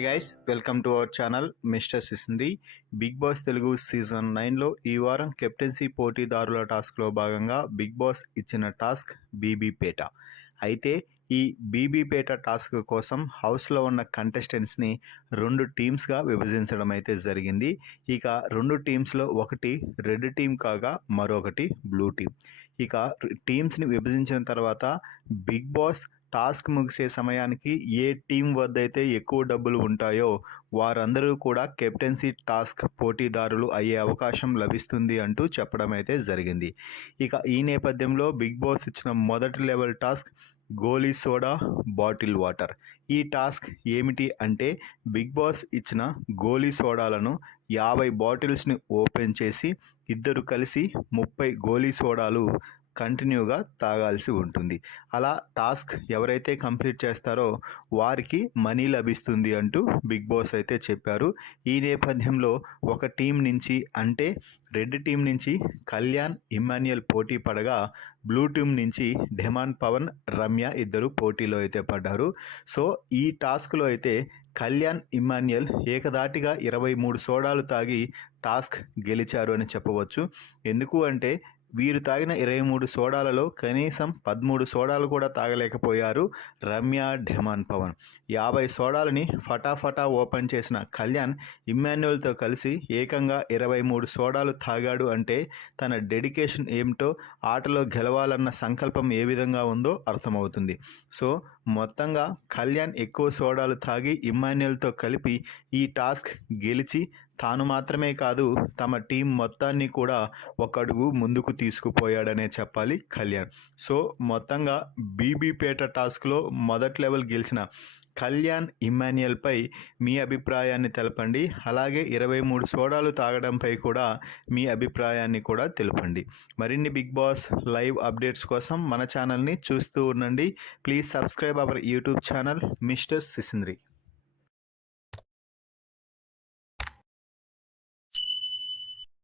Hey guys, welcome to our channel mister సిసింది. Bigg Boss Telugu season 9లో ఈ వారం కెప్టెన్సీ పోటీదారుల టాస్క్లో భాగంగా బిగ్ బాస్ ఇచ్చిన టాస్క్ బీబీపేట. అయితే ఈ బీబీపేట టాస్క్ కోసం హౌస్లో ఉన్న కంటెస్టెంట్స్ని 2 టీమ్స్గా విభజించడం అయితే జరిగింది. ఇక 2 టీమ్స్లో ఒకటి రెడ్ టీం కాగా మరొకటి బ్లూ టీం. ఇక టీమ్స్ని విభజించిన తర్వాత బిగ్ బాస్ టాస్క్ ముగిసే సమయానికి ఏ టీం వద్ద అయితే ఎక్కువ డబ్బులు ఉంటాయో వారందరూ కూడా కెప్టెన్సీ టాస్క్ పోటీదారులు అయ్యే అవకాశం లభిస్తుంది అంటూ చెప్పడం అయితే జరిగింది. ఇక ఈ నేపథ్యంలో బిగ్ బాస్ ఇచ్చిన మొదటి లెవెల్ టాస్క్ గోలీ సోడా బాటిల్ వాటర్. ఈ టాస్క్ ఏమిటి అంటే బిగ్ బాస్ ఇచ్చిన గోలీ సోడాలను 50 బాటిల్స్ని ఓపెన్ చేసి ఇద్దరు కలిసి 30 గోలీ సోడాలు కంటిన్యూగా తాగాల్సి ఉంటుంది. అలా టాస్క్ ఎవరైతే కంప్లీట్ చేస్తారో వారికి మనీ లభిస్తుంది అంటూ బిగ్ బాస్ అయితే చెప్పారు. ఈ నేపథ్యంలో ఒక టీం నుంచి అంటే రెడ్ టీం నుంచి కళ్యాణ్, ఇమ్మాన్యుయల్ పోటీ పడగా బ్లూ టీం నుంచి ఢెమాన్ పవన్, రమ్య ఇద్దరు పోటీలో అయితే పడ్డారు. సో ఈ టాస్క్లో అయితే కళ్యాణ్, ఇమ్మాన్యుయల్ ఏకదాటిగా 23 సోడాలు తాగి టాస్క్ గెలిచారు అని చెప్పవచ్చు. ఎందుకు అంటే వీరు తాగిన 23 సోడాలలో కనీసం 13 సోడాలు కూడా తాగలేకపోయారు రమ్య, ఢెమాన్ పవన్. 50 సోడాలని ఫటాఫటా ఓపెన్ చేసిన కళ్యాణ్ ఇమ్మాన్యుయల్తో కలిసి ఏకంగా 23 సోడాలు తాగాడు అంటే తన డెడికేషన్ ఏమిటో, ఆటలో గెలవాలన్న సంకల్పం ఏ విధంగా ఉందో అర్థమవుతుంది. సో మొత్తంగా కళ్యాణ్ ఎక్కువ సోడాలు తాగి ఇమ్మాన్యుయల్తో కలిపి ఈ టాస్క్ గెలిచి తాను మాత్రమే కాదు తమ టీం మొత్తాన్ని కూడా ఒక అడుగు ముందుకు తీసుకుపోయాడనే చెప్పాలి కళ్యాణ్. సో మొత్తంగా బీబీపేట టాస్క్లో మొదటి లెవెల్ గెలిచిన కళ్యాణ్, ఇమ్మాన్యుయల్పై మీ అభిప్రాయాన్ని తెలపండి. అలాగే 23 సోడాలు తాగడంపై కూడా మీ అభిప్రాయాన్ని కూడా తెలపండి. మరిన్ని బిగ్ బాస్ లైవ్ అప్డేట్స్ కోసం మన ఛానల్ని చూస్తూ ఉండండి. Please subscribe our YouTube channel mister సిసింద్రి.